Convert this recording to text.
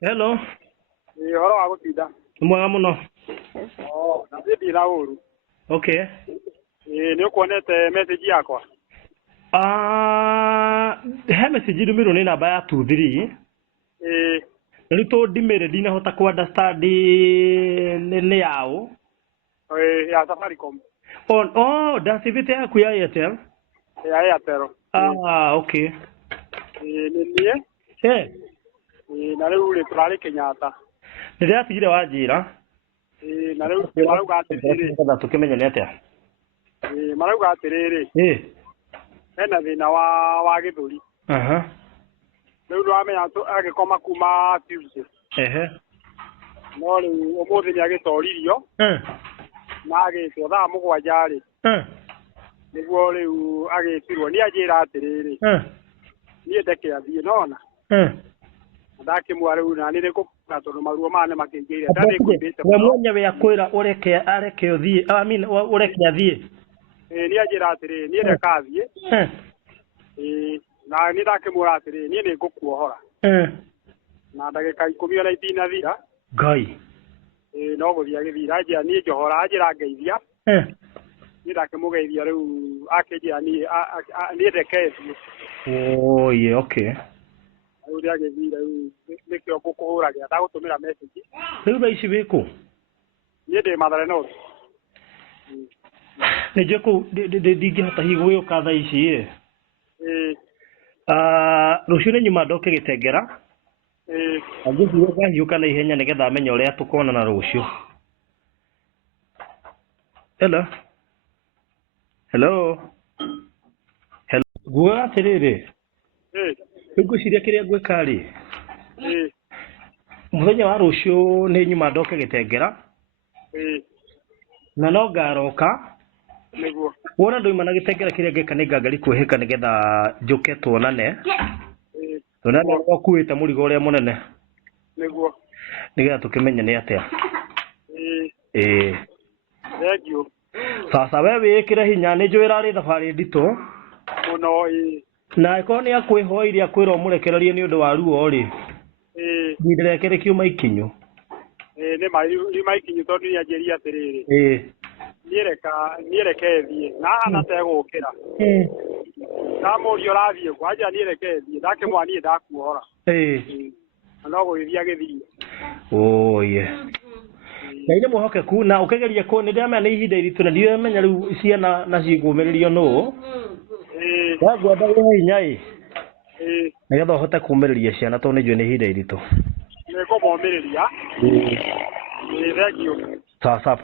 Hello. Horo wa gutinda. Mwega muno. Na bibi na uru. Okay. Ni ukonete message yakwa. He message ndumiro ni namba ya 23. Rito ndimere ndinahota ku understand ni yao. Ya Safaricom. Dasivite yaku ya Airtel. Ya Airtel. Okay. Ni niye. Na rĩu rĩ turarĩ Kenyatta. Nĩrĩa tigire wanjira. Na rĩu marauga atĩrĩrĩ. Tukimenya nĩ atĩa. Marauga atĩrĩrĩ. Hena thĩna wa gĩthũri. Rĩu nĩwamenya agĩkoma kuma Tuesday. No rĩu ũmũthĩ nĩagĩtoririo. Na agĩtwo thaa mũgwanja rĩ. Nĩguo rĩu agĩtirwo nĩanjĩra atĩrĩrĩ. Niĩ ndeke athiĩ nona. Ndakimwa rĩu na nĩ rĩkũkũra tondũ maruo mane makĩingĩire ndarĩ kũmbĩte we mwenyewe akwĩra areke ũthiĩ ũreke athiĩ nĩ anjĩra atĩrĩ niĩ reka athiĩ na nĩ ndakĩmwĩra atĩrĩ niĩ nĩ ngũkuohora na ndagĩka 10 ona itinathira Ngai no gũthiĩ agĩthira anjĩra niĩ njohora anjĩra ngeithia niĩ ndakĩmũgeithia rĩu akĩnjĩra niĩ ndeke thiĩ okay rĩu ndagĩthira rĩu nĩkĩo ngũkũhũragĩra ndagũtũmĩra message rĩu thaa ici wĩkũ niĩ ndĩ Mathare North nĩnjue kũu ndingĩhota hihi gũgĩũka thaa ici rũciũ nĩ nyuma ndoke Gĩtengera angĩthiĩ ngahiũka na ihenya nĩgetha amenye ũrĩa tũkonana rũciũ. Hello nguga atĩrĩrĩ ngwĩciria kĩrĩa ngwĩka rĩ mũthenya wa rũciũ nĩ nyuma ndoke Gĩtengera na no ngaroka nĩguo wona ndoima na Gĩtengera kĩrĩa ngeka nĩ ngangari kwĩhĩka nĩgetha njũke tuonane tuonane ũkuĩte mũrigo ũrĩa mũnene nĩguo nĩgetha tũkĩmenye nĩ atĩa thank you sasa we wĩkĩre hinya nĩ njũĩ ĩrarĩ thabarĩ nditũ mũno na ĩkorwo nĩ akwĩhoire akwĩra ũmũrekererie nĩ ũndũ wa ruo rĩ ndireke kiuma ikinyu nĩ maikinyu tondũ nĩ anjĩria atĩrĩrĩ niĩ reke thiĩ na hana tegũkĩra ndamũria ũrathiĩ kũ anjĩra niĩ reke thiĩ ndakĩmwĩra niĩ ndakuohora na no gũgĩthiĩ agĩthiĩ Ngai nĩ mũhokeku na ũkĩgeria kũ nĩ ndĩramenya nĩ ihinda iritũ na ndiramenya rĩu ciana nacio igũmĩrĩrio nũũ ngwenda wĩhe hinya nĩgetha ũhote kũmĩrĩria ciana tondũ nĩ njũĩ nĩ ihinda iritũ nĩngũmomĩrĩria thank you sasa